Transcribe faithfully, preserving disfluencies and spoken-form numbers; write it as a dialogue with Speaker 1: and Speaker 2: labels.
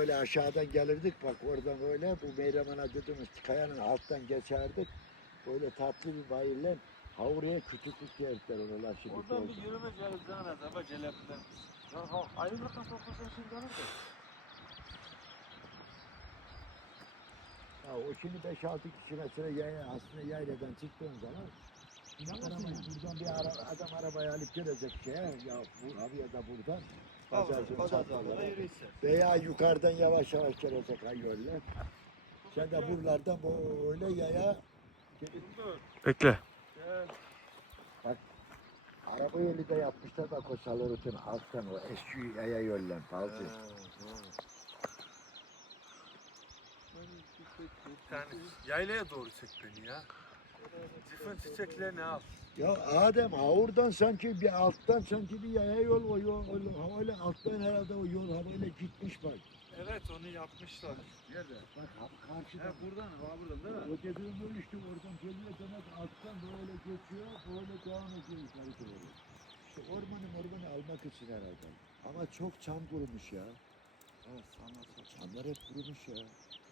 Speaker 1: böyle aşağıdan gelirdik bak oradan böyle bu Meyraman'a dediğimiz kayanın alttan geçerdik. Böyle tatlı bir bayırla havuraya küçüklük yerler oralar şimdi.
Speaker 2: Oradan bir yürüme gelip daha az ama celepten. Ya ha ayrılıkla toplasan şimdi alır da.
Speaker 1: Ya o şimdi beş altı kişi mesela yaya, aslında yayladan çıktığın zaman arabayı buradan bir ara, adam arabayı alıp gelecek şeye ya bu abi ya da buradan pazarcının satmaları veya yukarıdan yavaş yavaş gelecek ha yolla. Sen de buralardan böyle yaya
Speaker 3: Bekle.
Speaker 1: bak araba yolu da yapmışlar bak o salorutun alttan o eski yaya yollan balcı.
Speaker 2: Yani yaylaya doğru çek beni ya. Cifin çiçeklerini al.
Speaker 1: Ya Adem ha oradan sanki bir alttan sanki bir yaya yol o yol o, öyle alttan herhalde o yol ha böyle gitmiş bak.
Speaker 2: Evet onu yapmışlar.
Speaker 1: Nerede? Bak ha, karşıda.
Speaker 2: He buradan, ha buradan değil mi?
Speaker 1: O dediğim yol işte oradan geliyor demek alttan böyle geçiyor böyle devam ediyor yukarı doğru. İşte ormanı ormanı almak için herhalde. Ama çok çam kurumuş ya.
Speaker 2: Evet, anladım.
Speaker 1: Çamlar hep kurumuş ya.